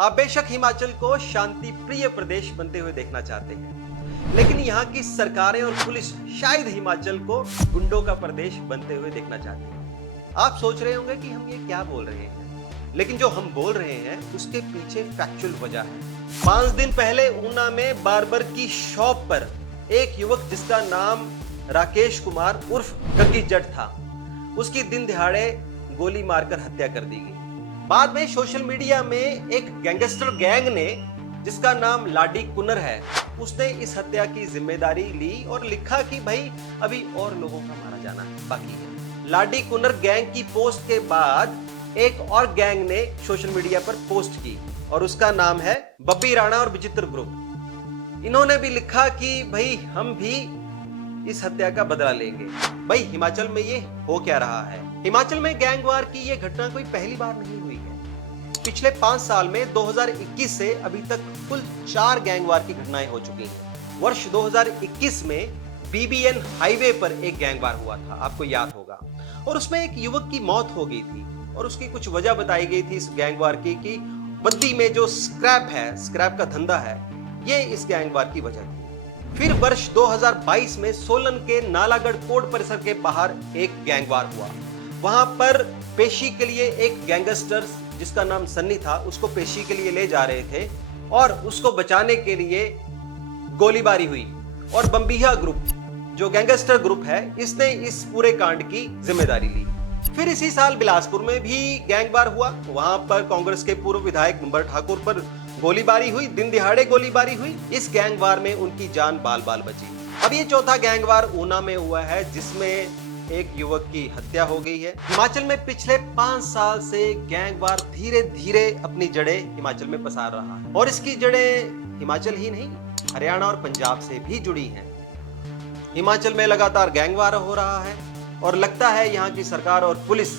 आप बेशक हिमाचल को शांति प्रिय प्रदेश बनते हुए देखना चाहते हैं, लेकिन यहाँ की सरकारें और पुलिस शायद हिमाचल को गुंडों का प्रदेश बनते हुए देखना चाहती है। आप सोच रहे होंगे कि हम ये क्या बोल रहे हैं, लेकिन जो हम बोल रहे हैं उसके पीछे फैक्चुअल वजह है। 5 दिन पहले ऊना में बार्बर की शॉप पर एक युवक जिसका नाम राकेश कुमार उर्फ गग्गी जट था, उसकी दिन दिहाड़े गोली मारकर हत्या कर दी गई। बाद में सोशल मीडिया में एक गैंगस्टर गैंग ने जिसका नाम लाडी कुनर है, उसने इस हत्या की जिम्मेदारी ली और लिखा कि भाई अभी और लोगों का मारा जाना बाकी है। लाडी कुनर गैंग की पोस्ट के बाद एक और गैंग ने सोशल मीडिया पर पोस्ट की और उसका नाम है बब्बी राणा और विचित्र ग्रुप। इन्होंने भी लिखा कि भाई हम भी इस हत्या का बदला लेंगे। भाई हिमाचल में ये हो क्या रहा है? हिमाचल में गैंगवार की ये घटना कोई पहली बार नहीं हुई है। पिछले 5 साल में 2021 से अभी तक कुल 4 गैंगवार की घटनाएं हो चुकी हैं। वर्ष 2021 में बीबीएन हाईवे पर एक गैंगवार हुआ था, आपको याद होगा, और उसमें एक युवक की मौत हो गई थी और उसकी कुछ वजह बताई गई थी इस गैंगवार की कि बद्दी में जो स्क्रैप है, स्क्रैप का धंधा है, ये इस गैंगवार की वजह थी। फिर वर्ष 2022 में सोलन के नालागढ़ कोर्ट परिसर के बाहर एक गैंगवार हुआ। वहां पर पेशी के लिए एक गैंगस्टर जिसका नाम सन्नी था, उसको पेशी के लिए ले जा रहे थे और उसको बचाने के लिए गोलीबारी हुई और बम्बिहा ग्रुप जो गैंगस्टर ग्रुप है, इसने इस पूरे कांड की जिम्मेदारी ली। फिर इसी साल बिलासपुर में भी गैंगवार हुआ। वहां पर कांग्रेस के पूर्व विधायक नंबर ठाकुर पर गोलीबारी हुई, दिन दिहाड़े गोलीबारी हुई। इस गैंगवार में उनकी जान बाल बाल बची। अब ये चौथा गैंगवार ऊना में हुआ है जिसमें एक युवक की हत्या हो गई है। हिमाचल में पिछले 5 साल से गैंगवार धीरे धीरे अपनी जड़ें हिमाचल में पसार रहा है और इसकी जड़ें हिमाचल ही नहीं, हरियाणा और पंजाब से भी जुड़ी हैं। हिमाचल में लगातार गैंगवार हो रहा है और लगता है यहाँ की सरकार और पुलिस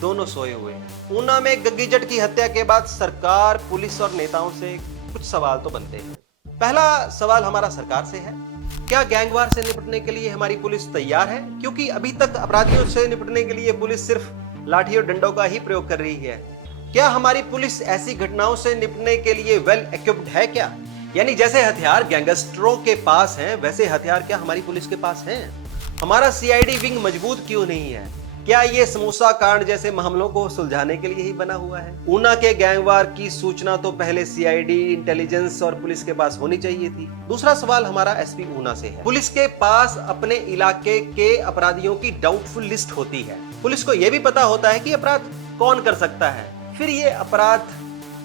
दोनों सोए हुए हैं। ऊना में गग्गी जट की हत्या के बाद सरकार, पुलिस और नेताओं से कुछ सवाल तो बनते हैं। पहला सवाल हमारा सरकार से है, क्या गैंगवार से निपटने के लिए हमारी पुलिस तैयार है? क्योंकि अभी तक अपराधियों से निपटने के लिए पुलिस सिर्फ लाठी और डंडों का ही प्रयोग कर रही है। क्या हमारी पुलिस ऐसी घटनाओं से निपटने के लिए वेल इक्विप्ड है क्या? यानी जैसे हथियार गैंगस्टरों के पास हैं, वैसे हथियार क्या हमारी पुलिस के पास हैं? हमारा सीआईडी विंग मजबूत क्यों नहीं है? क्या ये समोसा कांड जैसे मामलों को सुलझाने के लिए ही बना हुआ है? ऊना के गैंगवार की सूचना तो पहले सीआईडी, इंटेलिजेंस और पुलिस के पास होनी चाहिए थी। दूसरा सवाल हमारा एसपी ऊना से है। पुलिस के पास अपने इलाके के अपराधियों की डाउटफुल लिस्ट होती है। पुलिस को यह भी पता होता है कि अपराध कौन कर सकता है, फिर ये अपराध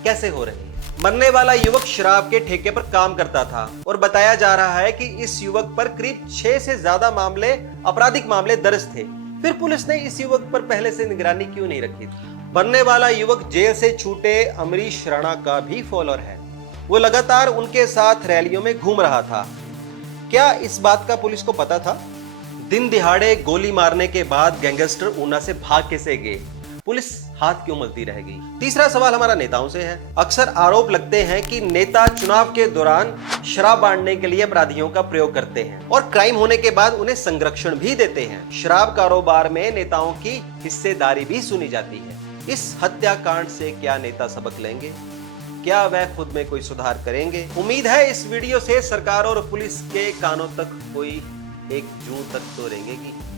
कैसे हो रहे हैं। मरने वाला युवक शराब के ठेके पर काम करता था और बताया जा रहा है कि इस युवक पर करीब 6 से ज्यादा मामले, आपराधिक मामले दर्ज थे। फिर पुलिस ने इस युवक पर पहले से निगरानी क्यों नहीं रखी थी? मरने वाला युवक जेल से छूटे अमरीश राणा का भी फॉलोअर है। वो लगातार उनके साथ रैलियों में घूम रहा था। क्या इस बात का पुलिस को पता था? दिन दिहाड़े गोली मारने के बाद गैंगस्टर ऊना से भाग कैसे गए? पुलिस हाथ क्यों मलती रह गई? तीसरा सवाल हमारा नेताओं से है। अक्सर आरोप लगते हैं कि नेता चुनाव के दौरान शराब बांटने के लिए अपराधियों का प्रयोग करते हैं और क्राइम होने के बाद उन्हें संरक्षण भी देते हैं। शराब कारोबार में नेताओं की हिस्सेदारी भी सुनी जाती है। इस हत्याकांड से क्या नेता सबक लेंगे? क्या वह खुद में कोई सुधार करेंगे? उम्मीद है इस वीडियो से सरकार और पुलिस के कानों तक कोई एक जूं तक तो रेंगेगी।